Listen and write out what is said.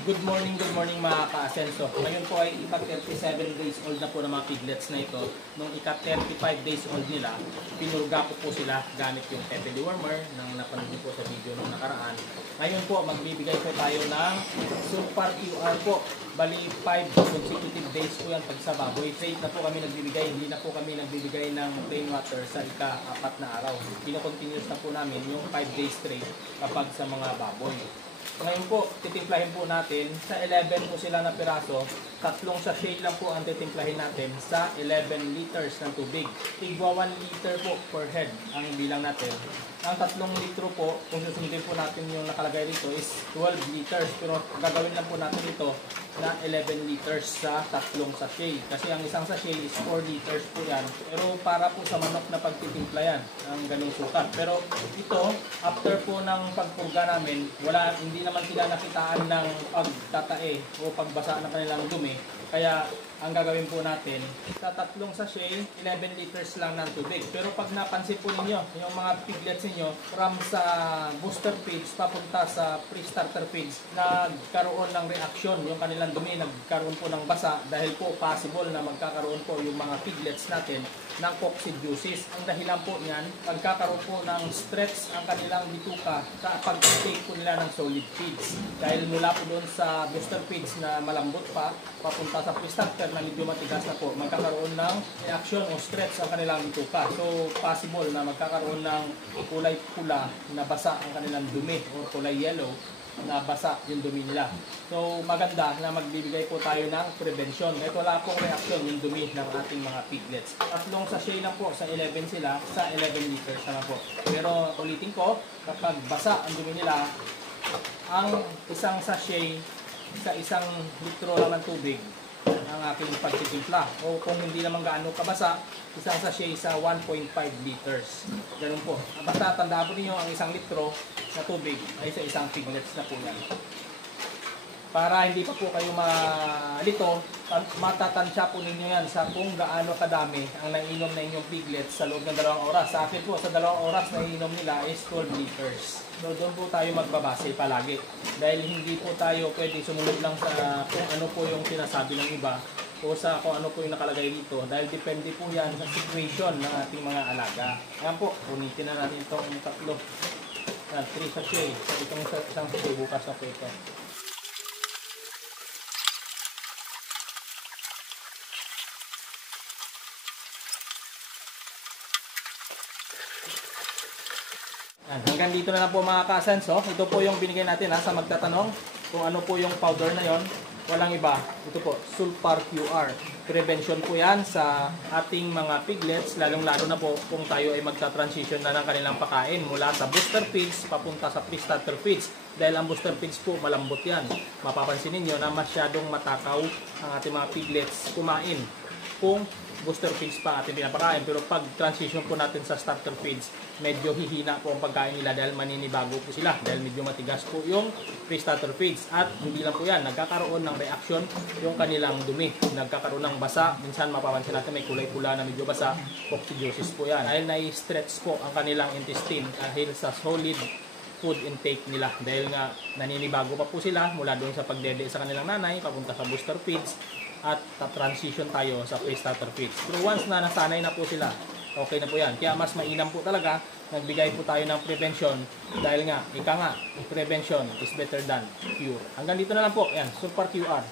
Good morning mga ka-asenso. Ngayon po ay ika-37 days old na po ng mga piglets na ito. Nung ika-35 days old nila, pinurga ko po sila gamit yung Pepe dewormer nang napanood niyo po sa video nung nakaraan. Ngayon po, magbibigay po tayo ng Sulfar QR po. Bali, 5 consecutive days po yan pag sa baboy. Straight na po kami nagbibigay, hindi na po kami nagbibigay ng plain water sa ika-4 na araw. Pino-continuous na po namin yung 5 days straight kapag sa mga baboy. Ngayon po, titimplahin po natin, sa 11 po sila na piraso, tatlong sachet lang po ang titimplahin natin sa 11 liters ng tubig. Tigwa 1 liter po per head ang bilang natin. Ang 3 litro po, kung susundin po natin yung nakalagay dito is 12 liters. Pero gagawin lang po natin ito na 11 liters sa tatlong sachet. Kasi ang isang sachet is 4 liters po yan. Pero para po sa manok na pagtitimpla yan, ang ganung sukat. Pero ito, after po ng pagpurga namin, hindi naman sila nakitaan ng pagtatae o pagbasa ng kanilang dumi. Kaya ang gagawin po natin, sa tatlong sachet, 11 liters lang ng tubig. Pero pag napansin po ninyo, yung mga piglets ninyo, from sa booster feeds papunta sa pre-starter feeds, nagkaroon ng reaction yung kanilang dumi, nagkaroon po ng basa dahil po possible na magkakaroon po yung mga piglets natin ng coccidiosis. Ang dahilan po niyan, nagkakaroon po ng stretch ang kanilang bituka sa pag-take po nila ng solid feeds. Dahil mula po doon sa booster feeds na malambot pa, papunta sa pre-starter na medyo matigas na po, magkakaroon ng reaction o stretch ang kanilang bituka. So, possible na magkakaroon ng kulay pula na basa ang kanilang dumi o kulay yellow na basa yung dumi nila. So, maganda na magbibigay po tayo ng prevention. Ito wala pong reaction yung dumi ng ating mga piglets. Tatlong sachet lang po, sa 11 sila, sa 11 liters naman po. Pero ulitin ko, kapag basa ang dumi nila, ang isang sachet sa 1 litro lang ng tubig ang aking pagtitimpla. O kung hindi naman gaano kabasa, isang sachet sa 1.5 liters. Ganun po. Basta tandaan po ninyo ang 1 litro na tubig ay sa isang piglets na po yan. Para hindi pa po kayo malito, matatansya po ninyo yan sa kung gaano kadami ang naiinom na inyong piglets sa loob ng 2 oras. Sa akin po, sa 2 oras na iinom nila is 12 liters. So, doon po tayo magbabase palagi. Dahil hindi po tayo pwede sumunod lang sa kung ano po yung sinasabi ng iba o sa kung ano po yung nakalagay dito. Dahil depende po yan sa situation ng ating mga alaga. Ayan po, unitin na natin itong 3. 3 sachet. Itong isang sachet, bukas na po ito. Hanggang dito na lang po mga ka-asenso. Ito po yung binigay natin sa magtatanong kung ano po yung powder na yon. Walang iba. Ito po, Sulfar QR. Prevention po yan sa ating mga piglets, lalong-lalo na po kung tayo ay magta-transition na ng kanilang pakain mula sa booster feeds papunta sa pre-starter feeds. Dahil ang booster feeds po malambot yan. Mapapansin ninyo na masyadong matakaw ang ating mga piglets kumain kung booster feeds pa ating pinapakain. Pero pag transition po natin sa starter feeds, medyo hihina po ang pagkain nila dahil maninibago po sila. Dahil medyo matigas po yung pre-starter feeds. At hindi lang po yan, nagkakaroon ng reaction yung kanilang dumi. Nagkakaroon ng basa. Minsan mapapansin natin may kulay pula na medyo basa. Coccidiosis po yan. Dahil na-stretch po ang kanilang intestine dahil sa solid food intake nila. Dahil nga naninibago pa po sila mula doon sa pagdede sa kanilang nanay, papunta sa booster feeds. At transition tayo sa pre-starter feeds. Pero once na nasanay na po sila, okay na po yan. Kaya mas mainam po talaga, nagbigay po tayo ng prevention dahil nga, prevention is better than cure. Hanggang dito na lang po. Yan, Sulfar QR.